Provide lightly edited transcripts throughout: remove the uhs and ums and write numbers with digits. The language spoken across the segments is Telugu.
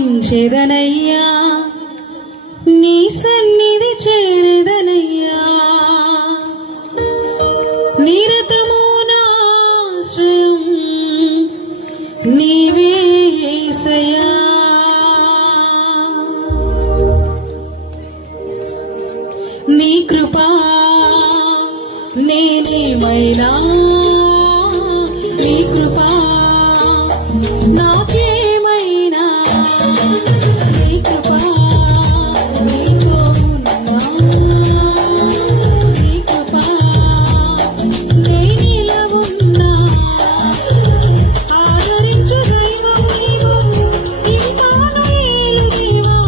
ఆరాధించెదనయ్యా నీ సన్నిధి చేరెదనయ్యా నిరతము నాశ్రయం నీవే యేసయ్యా నీ కృపా నేనేమైనా నీ కృపా నాకేమైనా నీ కృపా నీతో ఉన్నా నీ కృపా నేనిలా ఉన్నా ఆదరించు దైవం నీవు ఇమ్మానుయేలు దేవా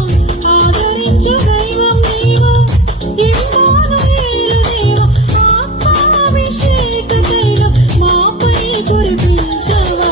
ఆదరించు దైవం నీవు ఇమ్మానుయేలు దేవా ఆత్మాభిషేక తైలం మాపై కురిపించవా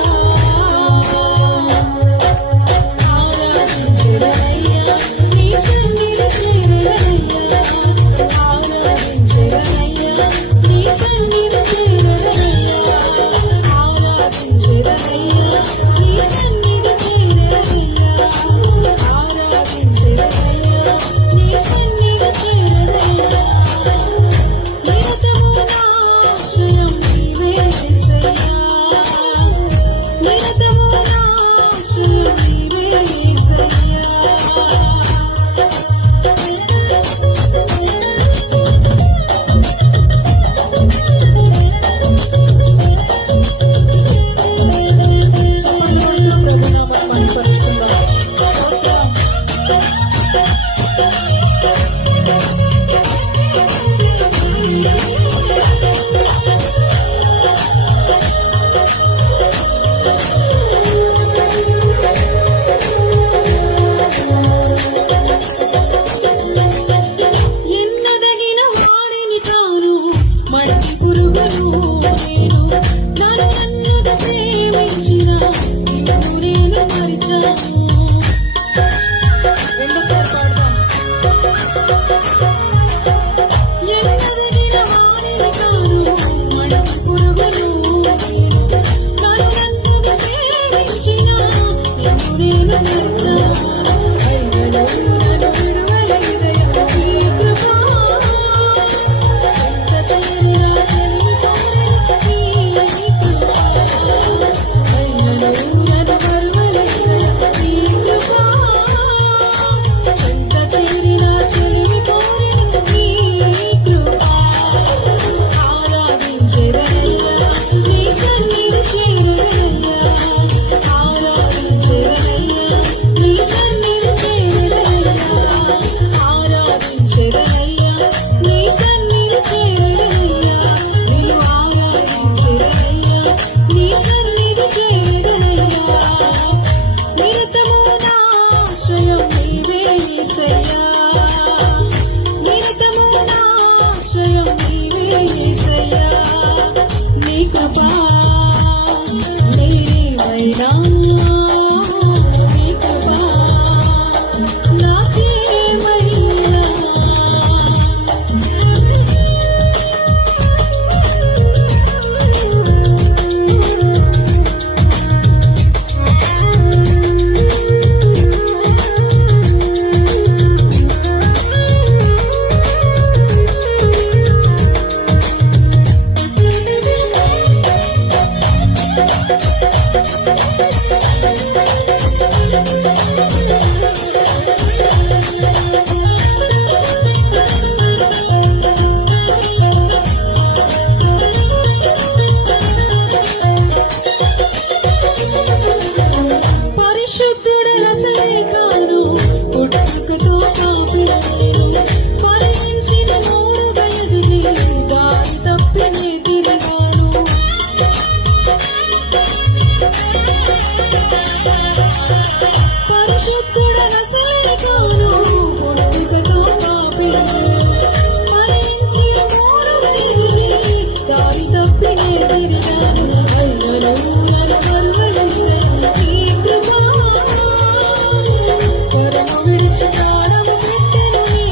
విడిచి ప్రాణము పెట్టెను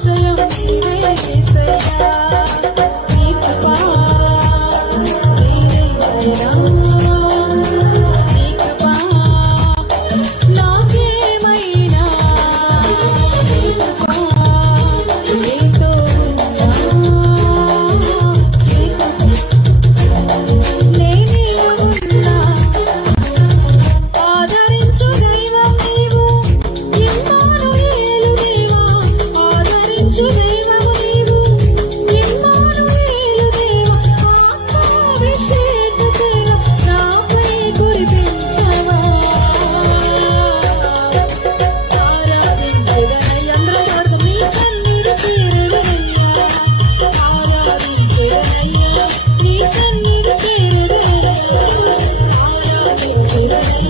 ఆశ్రయం నీవే యేసయ్యా. నీ కృప నీదయ్యా. నీ కృప నాకేమైనా. నీ కృప నీతో ఉన్నా. నీ కృప నేనే ఉన్నా. ఆదరించు దైవం నీవు ఇమ్మానుయేలు దేవా. ఆదరించు దైవం నీవు ఇమ్మానుయేలు దేవా. ఆత్మాభిషేక తైలం నాపై కురిపించవా. ఆరాధించెదనయ్యా. అందరం పాడదాం. నీ సన్నిధి చేరుదనయ్యా. ఆరాధించెదనయ్యా. నీ సన్నిధి చేరుదనయ్యా. ఆరాధించెదనయ్యా.